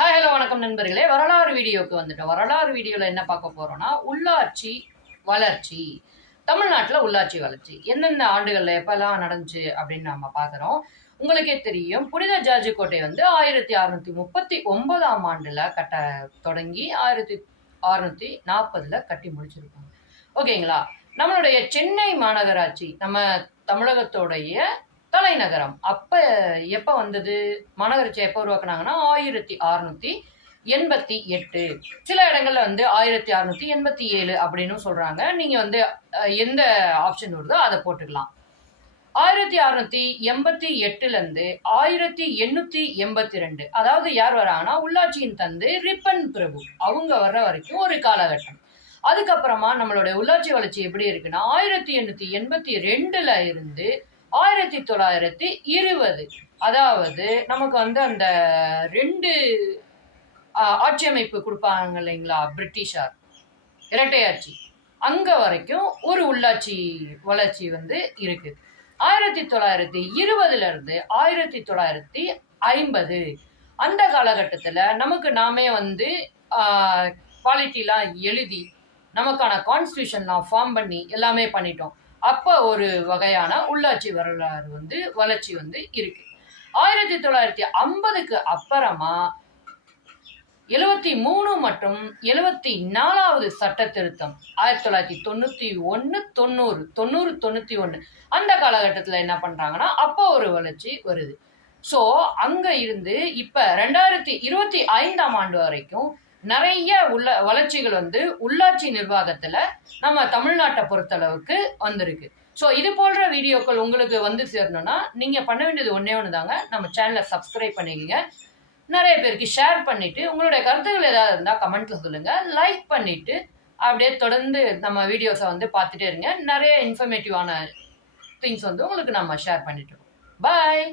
Hi hello வணக்கம் நண்பர்களே. வரலாறு வீடியோக்கு வந்துட்டோம். வரலாறு வீடியோவில் என்ன பார்க்க போகிறோன்னா உள்ளாட்சி வளர்ச்சி. தமிழ்நாட்டில் உள்ளாட்சி வளர்ச்சி. எந்தெந்த ஆண்டுகளில் எப்பெல்லாம் நடந்துச்சு அப்படின்னு நம்ம பார்க்குறோம். உங்களுக்கே தெரியும். புனித ஜார்ஜ் கோட்டை வந்து ஆயிரத்தி அறுநூத்தி முப்பத்தி ஒன்பதாம் ஆண்டில் கட்ட தொடங்கி ஆயிரத்தி அறுநூத்தி நாற்பதில் கட்டி முடிச்சிருப்பாங்க. ஓகேங்களா? நம்மளுடைய சென்னை மாநகராட்சி நம்ம தமிழகத்தோடைய தலைநகரம் அப்ப எப்ப வந்தது? மாநகராட்சி எப்ப உருவாக்குனாங்கன்னா ஆயிரத்தி அறுநூத்தி எண்பத்தி எட்டு. சில இடங்கள்ல வந்து ஆயிரத்தி அறுநூத்தி எண்பத்தி ஏழு அப்படின்னு சொல்றாங்க. நீங்க வந்து எந்த ஆப்ஷன் வருதோ அதை போட்டுக்கலாம். ஆயிரத்தி அறுநூத்தி எண்பத்தி எட்டுல இருந்து ஆயிரத்தி எண்ணூத்தி எண்பத்தி ரெண்டு அதாவது யார் வராங்கன்னா உள்ளாட்சியின் தந்து ரிப்பன் பிரபு. அவங்க வர்ற வரைக்கும் ஒரு காலகட்டம். அதுக்கப்புறமா நம்மளுடைய உள்ளாட்சி வளர்ச்சி எப்படி இருக்குன்னா ஆயிரத்தி எண்ணூத்தி எண்பத்தி ரெண்டுல இருந்து ஆயிரத்தி தொள்ளாயிரத்தி இருபது. அதாவது நமக்கு வந்து அந்த ரெண்டு ஆட்சி அமைப்பு கொடுப்பாங்க இல்லைங்களா? பிரிட்டிஷார். இரட்டை ஆட்சி வரைக்கும் ஒரு உள்ளாட்சி வளர்ச்சி வந்து இருக்குது ஆயிரத்தி தொள்ளாயிரத்தி இருபதுலேருந்து ஆயிரத்தி தொள்ளாயிரத்தி ஐம்பது. அந்த காலகட்டத்தில் நமக்கு நாமே வந்து குவாலிட்டிலாம் எழுதி நமக்கான கான்ஸ்டியூஷன்லாம் ஃபார்ம் பண்ணி எல்லாமே பண்ணிட்டோம். அப்போ ஒரு வகையான உள்ளாட்சி வரலாறு வந்து வளர்ச்சி வந்து இருக்கு. ஆயிரத்தி தொள்ளாயிரத்தி ஐம்பதுக்கு அப்புறமா எழுபத்தி மூணு மற்றும் எழுபத்தி நாலாவது சட்ட திருத்தம் ஆயிரத்தி தொள்ளாயிரத்தி தொண்ணூத்தி ஒன்று தொண்ணூறு தொண்ணூறு தொண்ணூத்தி ஒன்று அந்த காலகட்டத்தில் என்ன பண்றாங்கன்னா அப்போ ஒரு வளர்ச்சி வருது. ஸோ அங்க இருந்து இப்ப ரெண்டாயிரத்தி இருபத்தி ஐந்தாம் ஆண்டு வரைக்கும் நிறைய உள்ள வளர்ச்சிகள் வந்து உள்ளாட்சி நிர்வாகத்துல நம்ம தமிழ்நாட்டை பொறுத்தளவுக்கு வந்திருக்கு. ஸோ இது போன்ற வீடியோக்கள் உங்களுக்கு வந்து சேரணும்னா நீங்க பண்ண வேண்டியது ஒன்றே ஒன்று தாங்க நம்ம சேனலை சப்ஸ்கிரைப் பண்ணிக்கங்க. நிறைய பேருக்கு ஷேர் பண்ணிட்டு உங்களுடைய கருத்துக்கள் ஏதாவது இருந்தால் கமெண்ட்ல சொல்லுங்க. லைக் பண்ணிட்டு அப்படியே தொடர்ந்து நம்ம வீடியோஸை வந்து பார்த்துட்டே இருங்க. நிறைய இன்ஃபர்மேட்டிவான திங்ஸ் வந்து உங்களுக்கு நம்ம ஷேர் பண்ணிட்டு இருக்கோம். பாய்